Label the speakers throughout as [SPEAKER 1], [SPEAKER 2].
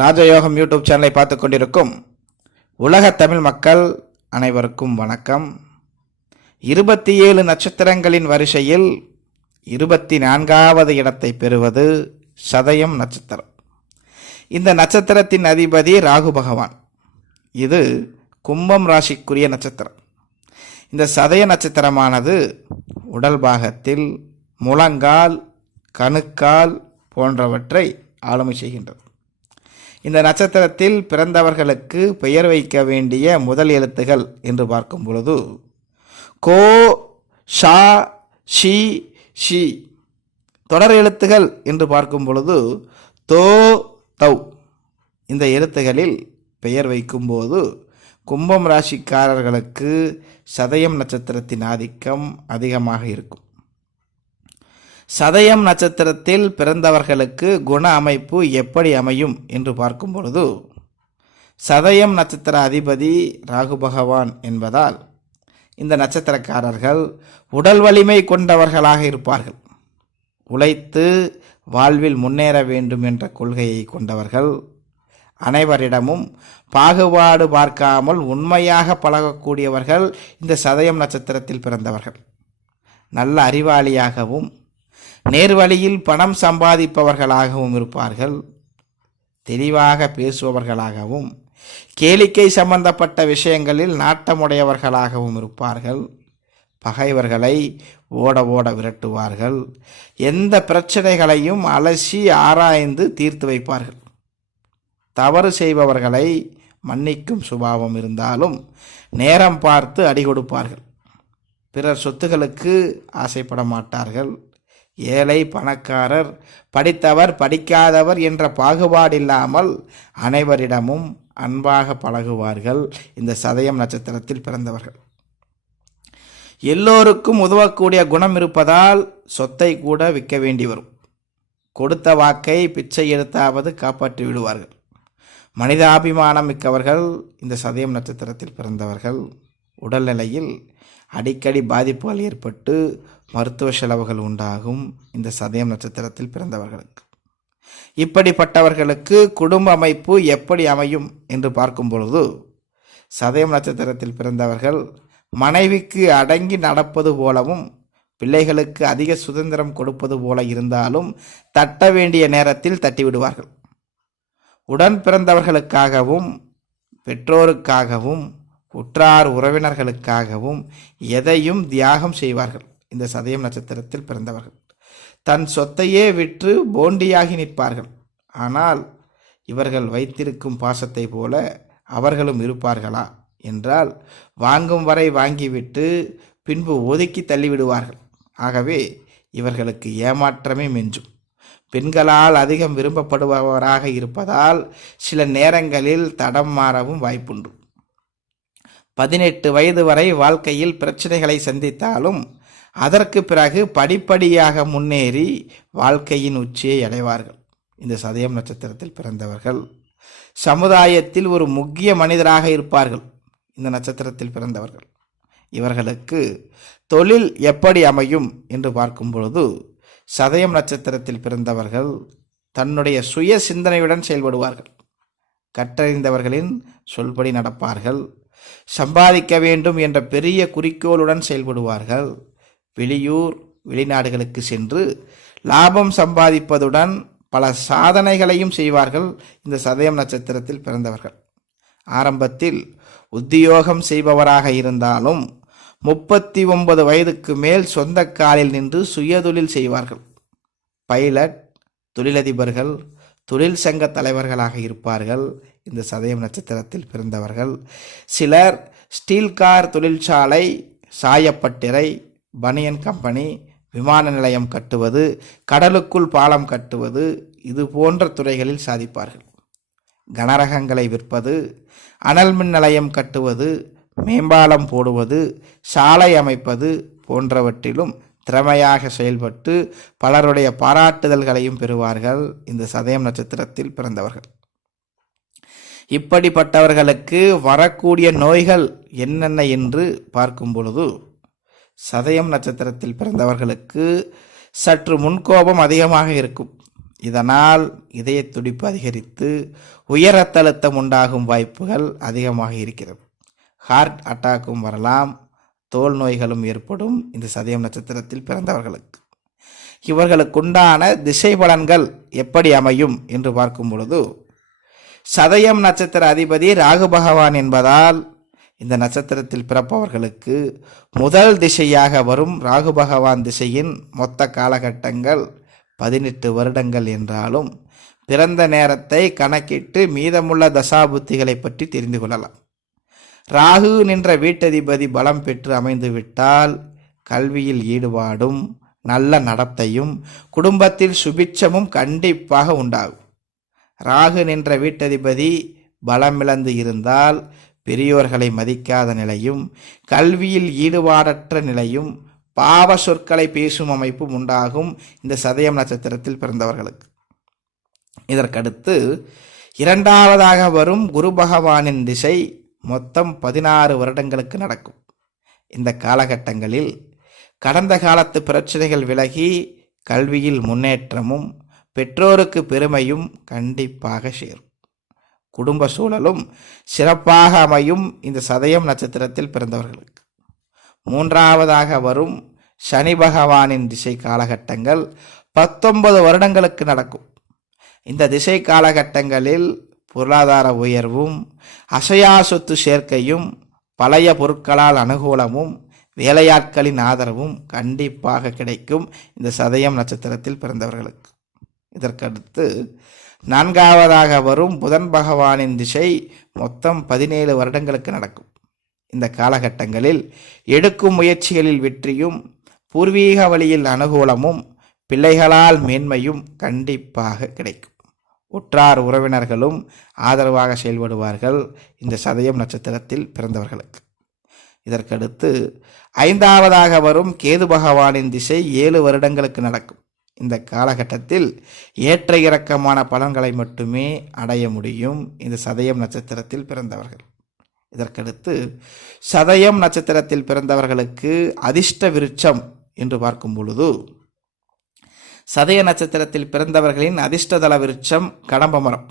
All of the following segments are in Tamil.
[SPEAKER 1] ராஜயோகம் யூடியூப் சேனலை பார்த்து கொண்டிருக்கும் உலக தமிழ் மக்கள் அனைவருக்கும் வணக்கம். இருபத்தி ஏழு நட்சத்திரங்களின் வரிசையில் இருபத்தி நான்காவது இடத்தை பெறுவது சதயம் நட்சத்திரம். இந்த நட்சத்திரத்தின் அதிபதி ராகு பகவான். இது கும்பம் ராசிக்குரிய நட்சத்திரம். இந்த சதய நட்சத்திரமானது உடல் பாகத்தில் முழங்கால் கணுக்கால் போன்றவற்றை ஆளுமை செய்கின்றது. இந்த நட்சத்திரத்தில் பிறந்தவர்களுக்கு பெயர் வைக்க வேண்டிய முதல் எழுத்துகள் என்று பார்க்கும் பொழுது கோ ஷா ஷி ஷி. தொடர் எழுத்துகள் என்று பார்க்கும் பொழுது தோ தௌ. இந்த எழுத்துகளில் பெயர் வைக்கும்போது கும்பம் ராசிக்காரர்களுக்கு சதயம் நட்சத்திரத்தின் ஆதிக்கம் அதிகமாக இருக்கும். சதயம் நட்சத்திரத்தில் பிறந்தவர்களுக்கு குண அமைப்பு எப்படி அமையும் என்று பார்க்கும் பொழுது சதயம் நட்சத்திர அதிபதி ராகு பகவான் என்பதால் இந்த நட்சத்திரக்காரர்கள் உடல் வலிமை கொண்டவர்களாக இருப்பார்கள். உழைத்து வாழ்வில் முன்னேற வேண்டும் என்ற கொள்கையை கொண்டவர்கள். அனைவரிடமும் பாகுபாடு பார்க்காமல் உண்மையாக பழகக்கூடியவர்கள் இந்த சதயம் நட்சத்திரத்தில் பிறந்தவர்கள். நல்ல அறிவாளியாகவும் நேர்வழியில் பணம் சம்பாதிப்பவர்களாகவும் இருப்பார்கள் தெளிவாக பேசுபவர்களாகவும் கேளிக்கை சம்பந்தப்பட்ட விஷயங்களில் நாட்டமுடையவர்களாகவும் இருப்பார்கள் பகைவர்களை ஓட ஓட விரட்டுவார்கள் எந்த பிரச்சனைகளையும் அலசி ஆராய்ந்து தீர்த்து வைப்பார்கள். தவறு செய்பவர்களை மன்னிக்கும் சுபாவம் இருந்தாலும் நேரம் பார்த்து அடி கொடுப்பார்கள் பிறர் சொத்துகளுக்கு ஆசைப்பட மாட்டார்கள். ஏழை பணக்காரர் படித்தவர் படிக்காதவர் என்ற பாகுபாடில்லாமல் அனைவரிடமும் அன்பாக பழகுவார்கள் இந்த சதயம் நட்சத்திரத்தில் பிறந்தவர்கள். எல்லோருக்கும் உதவக்கூடிய குணம் இருப்பதால் சொத்தை கூட விற்க வேண்டி வரும். கொடுத்த வாக்கை பிச்சை எடுத்தாவது காப்பாற்றி விடுவார்கள். மனிதாபிமானம் மிக்கவர்கள் இந்த சதயம் நட்சத்திரத்தில் பிறந்தவர்கள். உடல்நிலையில் அடிக்கடி பாதிப்புகள் ஏற்பட்டு மருத்துவ செலவுகள் உண்டாகும் இந்த சதயம் நட்சத்திரத்தில் பிறந்தவர்களுக்கு. இப்படிப்பட்டவர்களுக்கு குடும்ப அமைப்பு எப்படி அமையும் என்று பார்க்கும் பொழுது சதயம் நட்சத்திரத்தில் பிறந்தவர்கள் மனைவிக்கு அடங்கி நடப்பது போலவும் பிள்ளைகளுக்கு அதிக சுதந்திரம் கொடுப்பது போல இருந்தாலும் தட்ட வேண்டிய நேரத்தில் தட்டிவிடுவார்கள். உடன் பிறந்தவர்களுக்காகவும் பெற்றோருக்காகவும் உற்றார் உறவினர்களுக்காகவும் எதையும் தியாகம் செய்வார்கள். இந்த சதயம் நட்சத்திரத்தில் பிறந்தவர்கள். தன் சொத்தையே விற்று போண்டியாகி நிற்பார்கள். ஆனால் இவர்கள் வைத்திருக்கும் பாசத்தை போல அவர்களும் இருப்பார்களா? என்றால் வாங்கும் வரை வாங்கிவிட்டு பின்பு ஒதுக்கி தள்ளிவிடுவார்கள். ஆகவே இவர்களுக்கு ஏமாற்றமே மிஞ்சும். பெண்களால் அதிகம் விரும்பப்படுபவராக இருப்பதால் சில நேரங்களில் தடம் மாறவும் வாய்ப்புண்டு. பதினெட்டு வயது வரை வாழ்க்கையில் பிரச்சனைகளை சந்தித்தாலும் அதற்கு பிறகு படிப்படியாக முன்னேறி வாழ்க்கையின் உச்சியை அடைவார்கள். இந்த சதயம் நட்சத்திரத்தில் பிறந்தவர்கள். சமுதாயத்தில் ஒரு முக்கிய மனிதராக இருப்பார்கள். இந்த நட்சத்திரத்தில் பிறந்தவர்கள். இவர்களுக்கு தொழில் எப்படி அமையும் என்று பார்க்கும் பொழுது சதயம் நட்சத்திரத்தில் பிறந்தவர்கள் தன்னுடைய சுய சிந்தனையுடன் செயல்படுவார்கள். கற்றறிந்தவர்களின் சொல்படி நடப்பார்கள். சம்பாதிக்க வேண்டும் என்ற பெரிய குறிக்கோளுடன் செயல்படுவார்கள். வெளியூர் வெளிநாடுகளுக்கு சென்று லாபம் சம்பாதிப்பதுடன் பல சாதனைகளையும் செய்வார்கள் இந்த சதயம் நட்சத்திரத்தில் பிறந்தவர்கள். ஆரம்பத்தில் உத்தியோகம் செய்பவராக இருந்தாலும் முப்பத்தி ஒன்பது வயதுக்கு மேல் சொந்த காலில் நின்று சுயதொழில் செய்வார்கள். பைலட் தொழிலதிபர்கள் தொழில் சங்க தலைவர்களாக இருப்பார்கள். இந்த சதயம் நட்சத்திரத்தில் பிறந்தவர்கள். சிலர் ஸ்டீல் கார் தொழிற்சாலை சாயப்பட்டிரை பனியன் கம்பெனி விமான நிலையம் கட்டுவது கடலுக்குள் பாலம் கட்டுவது இது போன்ற துறைகளில் சாதிப்பார்கள். கனரகங்களை விற்பது அனல் மின் நிலையம் கட்டுவது மேம்பாலம் போடுவது சாலை அமைப்பது போன்றவற்றிலும் திறமையாக செயல்பட்டு பலருடைய பாராட்டுதல்களையும் பெறுவார்கள் இந்த சதயம் நட்சத்திரத்தில் பிறந்தவர்கள். இப்படிப்பட்டவர்களுக்கு வரக்கூடிய நோய்கள் என்னென்ன என்று பார்க்கும் பொழுது சதயம் நட்சத்திரத்தில் பிறந்தவர்களுக்கு சற்று முன்கோபம் அதிகமாக இருக்கும். இதனால் இதய துடிப்பு அதிகரித்து உயர் ரத்த அழுத்தம் உண்டாகும் வாய்ப்புகள் அதிகமாக இருக்கிறது. ஹார்ட் அட்டாக்கும் வரலாம் தோல் நோய்களும் ஏற்படும் இந்த சதயம் நட்சத்திரத்தில் பிறந்தவர்களுக்கு. இவர்களுக்குண்டான திசை பலன்கள் எப்படி அமையும் என்று பார்க்கும் பொழுது சதயம் நட்சத்திர அதிபதி ராகு பகவான் என்பதால் இந்த நட்சத்திரத்தில் பிறப்பவர்களுக்கு முதல் திசையாக வரும் ராகு பகவான் திசையின் மொத்த காலகட்டங்கள் பதினெட்டு வருடங்கள் என்றாலும் பிறந்த நேரத்தை கணக்கிட்டு மீதமுள்ள தசாபுத்திகளை பற்றி தெரிந்து கொள்ளலாம். ராகு நின்ற வீட்டதிபதி பலம் பெற்று அமைந்து விட்டால் கல்வியில் ஈடுபாடும் நல்ல நடத்தையும் குடும்பத்தில் சுபிட்சமும் கண்டிப்பாக உண்டாகும். ராகு நின்ற வீட்டதிபதி பலமிழந்து இருந்தால் பெரியோர்களை மதிக்காத நிலையும் கல்வியில் ஈடுபாடற்ற நிலையும் பாவ சொற்களை பேசும் அமைப்பும் உண்டாகும் இந்த சதயம் நட்சத்திரத்தில் பிறந்தவர்களுக்கு. இதற்கடுத்து இரண்டாவதாக வரும் குரு பகவானின் திசை மொத்தம் பதினாறு வருடங்களுக்கு நடக்கும். இந்த காலகட்டங்களில் கடந்த காலத்து பிரச்சனைகள் விலகி கல்வியில் முன்னேற்றமும் பெற்றோருக்கு பெருமையும் கண்டிப்பாக சேரும். குடும்ப சூழலும் சிறப்பாக அமையும் இந்த சதயம் நட்சத்திரத்தில் பிறந்தவர்களுக்கு. மூன்றாவதாக வரும் சனி பகவானின் திசை காலகட்டங்கள் பத்தொன்பது வருடங்களுக்கு நடக்கும். இந்த திசை காலகட்டங்களில் பொருளாதார உயர்வும் அசையா சொத்து சேர்க்கையும் பழைய பொருட்களால் அனுகூலமும் வேலையாட்களின் ஆதரவும் கண்டிப்பாக கிடைக்கும். இந்த சதயம் நட்சத்திரத்தில் பிறந்தவர்களுக்கு. இதற்கடுத்து நான்காவதாக வரும் புதன் பகவானின் திசை மொத்தம் பதினேழு வருடங்களுக்கு நடக்கும். இந்த காலகட்டங்களில் எடுக்கும் முயற்சிகளில் வெற்றியும் பூர்வீக வழியில் அனுகூலமும் பிள்ளைகளால் மேன்மையும் கண்டிப்பாக கிடைக்கும். உற்றார் உறவினர்களும் ஆதரவாக செயல்படுவார்கள் இந்த சதயம் நட்சத்திரத்தில் பிறந்தவர்களுக்கு. இதற்கடுத்து ஐந்தாவதாக வரும் கேது பகவானின் திசை ஏழு வருடங்களுக்கு நடக்கும். இந்த காலகட்டத்தில் ஏற்ற இறக்கமான பலன்களை மட்டுமே அடைய முடியும் இந்த சதயம் நட்சத்திரத்தில் பிறந்தவர்கள். இதற்கடுத்து சதயம் நட்சத்திரத்தில் பிறந்தவர்களுக்கு அதிர்ஷ்ட விருட்சம் என்று பார்க்கும் பொழுது சதய நட்சத்திரத்தில் பிறந்தவர்களின் அதிர்ஷ்டதல விருட்சம் கடம்ப மரம்.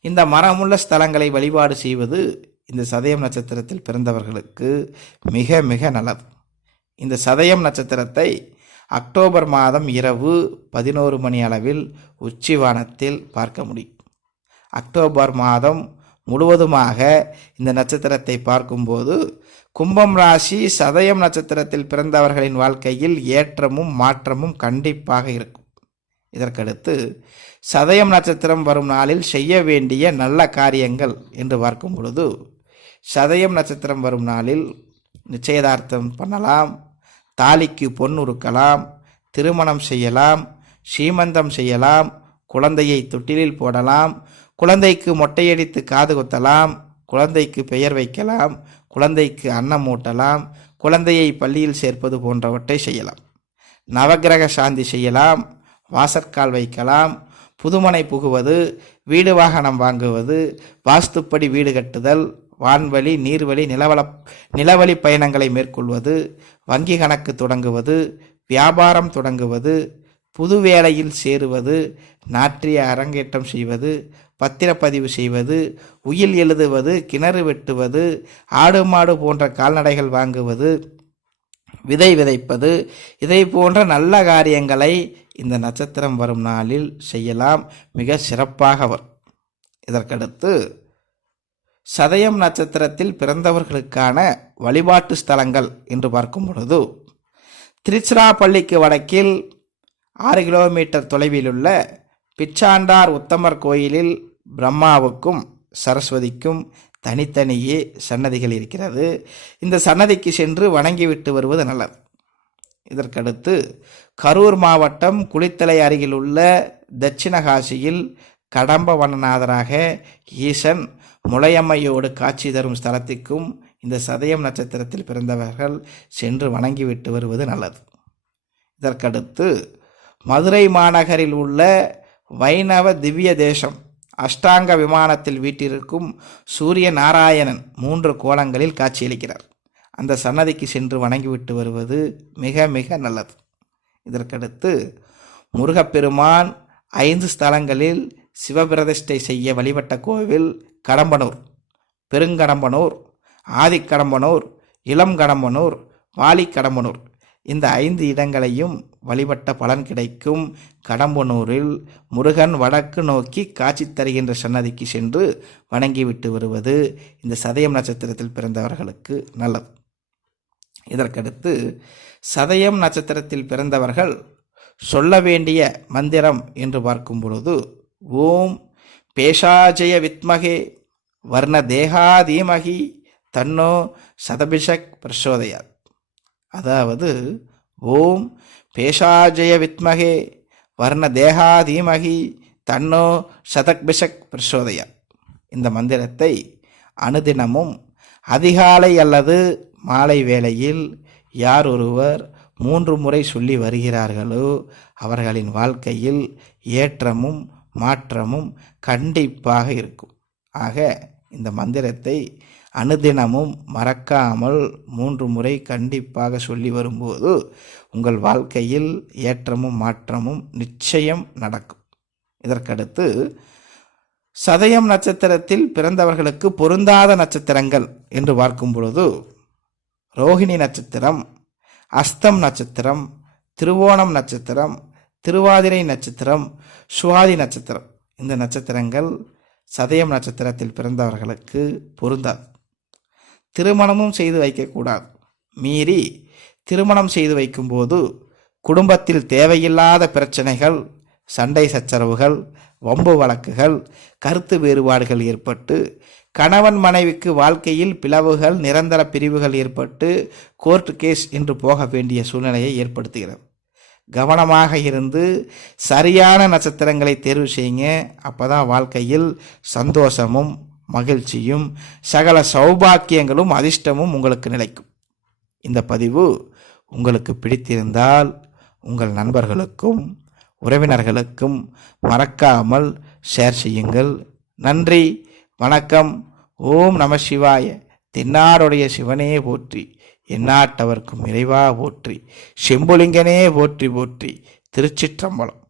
[SPEAKER 1] இந்த மரமுள்ள ஸ்தலங்களை வழிபாடு செய்வது இந்த சதயம் நட்சத்திரத்தில் பிறந்தவர்களுக்கு மிக மிக நல்லது. இந்த சதயம் நட்சத்திரத்தை அக்டோபர் மாதம் இரவு பதினோரு மணி அளவில் உச்சிவானத்தில் பார்க்க முடியும். அக்டோபர் மாதம் முழுவதுமாக இந்த நட்சத்திரத்தை பார்க்கும்போது கும்பம் ராசி சதயம் நட்சத்திரத்தில் பிறந்தவர்களின் வாழ்க்கையில் ஏற்றமும் மாற்றமும் கண்டிப்பாக இருக்கும். இதற்கடுத்து சதயம் நட்சத்திரம் வரும் நாளில் செய்ய வேண்டிய நல்ல காரியங்கள் என்று பார்க்கும் பொழுது சதயம் நட்சத்திரம் வரும் நாளில் நிச்சயதார்த்தம் பண்ணலாம் தாலிக்கு பொன் உருக்கலாம் திருமணம் செய்யலாம் சீமந்தம் செய்யலாம் குழந்தையை தொட்டிலில் போடலாம் குழந்தைக்கு மொட்டையடித்து காது குத்தலாம் குழந்தைக்கு பெயர் வைக்கலாம் குழந்தைக்கு அன்னம் ஊட்டலாம் குழந்தையை பள்ளியில் சேர்ப்பது போன்றவற்றை செய்யலாம். நவக்கிரக சாந்தி செய்யலாம் வாசற்கால் வைக்கலாம் புதுமனை புகுவது வீடு வாகனம் வாங்குவது வாஸ்துப்படி வீடு கட்டுதல் வான்வழி நீர்வழி நிலவள நிலவழி பயணங்களை மேற்கொள்வது வங்கி கணக்கு தொடங்குவது வியாபாரம் தொடங்குவது புது வேலையில் சேருவது நாற்றிய அரங்கேற்றம் செய்வது பத்திரப்பதிவு செய்வது உயில் எழுதுவது கிணறு வெட்டுவது ஆடு மாடு போன்ற கால்நடைகள் வாங்குவது விதை விதைப்பது இதை போன்ற நல்ல காரியங்களை இந்த நட்சத்திரம் வரும் நாளில் செய்யலாம். மிக சிறப்பாக வரும் இதற்கடுத்து சதயம் நட்சத்திரத்தில் பிறந்தவர்களுக்கான வழிபாட்டு ஸ்தலங்கள் என்று பார்க்கும் பொழுது திருச்சிராப்பள்ளிக்கு வடக்கில் ஆறு கிலோமீட்டர் தொலைவில் உள்ள பிச்சாண்டார் உத்தமர் கோயிலில் பிரம்மாவுக்கும் சரஸ்வதிக்கும் தனித்தனியே சன்னதிகள் இருக்கிறது. இந்த சன்னதிக்கு சென்று வணங்கிவிட்டு வருவது நல்லது. இதற்கடுத்து கரூர் மாவட்டம் குளித்தலை அருகில் உள்ள தட்சிணகாசியில் கடம்ப வனநாதராக ஈசன் முளையம்மையோடு காட்சி தரும் ஸ்தலத்திற்கும் இந்த சதயம் நட்சத்திரத்தில் பிறந்தவர்கள் சென்று வணங்கிவிட்டு வருவது நல்லது. இதற்கடுத்து மதுரை மாநகரில் உள்ள வைணவ திவ்ய தேசம் அஷ்டாங்க விமானத்தில் வீட்டிருக்கும் சூரிய நாராயணன் மூன்று கோலங்களில் காட்சியளிக்கிறார். அந்த சன்னதிக்கு சென்று வணங்கிவிட்டு வருவது மிக மிக நல்லது. இதற்கடுத்து முருகப்பெருமான் ஐந்து ஸ்தலங்களில் சிவபிரதிஷ்டை செய்ய வழிபட்ட கோவில் கடம்பனூர் பெருங்கடம்பனூர் ஆதிக்கடம்பனூர் இளம் கடம்பனூர் வாலிக்கடம்பனூர் இந்த ஐந்து இடங்களையும் வழிபட்ட பலன் கிடைக்கும். கடம்பனூரில் முருகன் வடக்கு நோக்கி காட்சி தருகின்ற சன்னதிக்கு சென்று வணங்கிவிட்டு வருவது இந்த சதயம் நட்சத்திரத்தில் பிறந்தவர்களுக்கு நல்லது. இதற்கடுத்து சதயம் நட்சத்திரத்தில் பிறந்தவர்கள் சொல்ல வேண்டிய மந்திரம் என்று பார்க்கும் பொழுது ஓம் பேஷாஜய வித்மகே வர்ண தேகாதீமகி தன்னோ சதபிஷக் பிரசோதயாத். அதாவது ஓம் பேஷாஜய வித்மகே வர்ண தேகாதீமகி தன்னோ சதக்பிஷக் பிரசோதயா. இந்த மந்திரத்தை அனுதினமும் அதிகாலை அல்லது மாலை வேளையில் யார் ஒருவர் மூன்று முறை சொல்லி வருகிறார்களோ அவர்களின் வாழ்க்கையில் ஏற்றமும் மாற்றமும் கண்டிப்பாக இருக்கும். ஆக இந்த மந்திரத்தை அனுதினமும் மறக்காமல் மூன்று முறை கண்டிப்பாக சொல்லி வரும்போது உங்கள் வாழ்க்கையில் ஏற்றமும் மாற்றமும் நிச்சயம் நடக்கும். இதற்கடுத்து சதயம் நட்சத்திரத்தில் பிறந்தவர்களுக்கு பொருந்தாத நட்சத்திரங்கள் என்று பார்க்கும் பொழுது ரோஹிணி நட்சத்திரம் அஸ்தம் நட்சத்திரம் திருவோணம் நட்சத்திரம் திருவாதிரை நட்சத்திரம் சுவாதி நட்சத்திரம். இந்த நட்சத்திரங்கள் சதயம் நட்சத்திரத்தில் பிறந்தவர்களுக்கு பொருந்தாது. திருமணமும் செய்து வைக்கக்கூடாது. மீறி திருமணம் செய்து வைக்கும்போது குடும்பத்தில் தேவையில்லாத பிரச்சனைகள் சண்டை சச்சரவுகள் வம்பு வழக்குகள் கருத்து வேறுபாடுகள் ஏற்பட்டு கணவன் மனைவிக்கு வாழ்க்கையில் பிளவுகள் நிரந்தர பிரிவுகள் ஏற்பட்டு கோர்ட் கேஸ் என்று போக வேண்டிய சூழ்நிலையை ஏற்படுத்துகிறது. கவனமாக இருந்து சரியான நட்சத்திரங்களை தேர்வு செய்யுங்க. அப்பதான் வாழ்க்கையில் சந்தோஷமும் மகிழ்ச்சியும் சகல சௌபாக்கியங்களும் அதிர்ஷ்டமும் உங்களுக்கு நிலைக்கும். இந்த பதிவு உங்களுக்கு பிடித்திருந்தால் உங்கள் நண்பர்களுக்கும் உறவினர்களுக்கும் மறக்காமல் ஷேர் செய்யுங்கள். நன்றி வணக்கம். ஓம் நம சிவாய. தென்னாருடைய சிவனே போற்றி எந்நாட்டவர்க்கும் இறைவா போற்றி செம்புலிங்கனே போற்றி போற்றி திருச்சிற்றம்பலம்.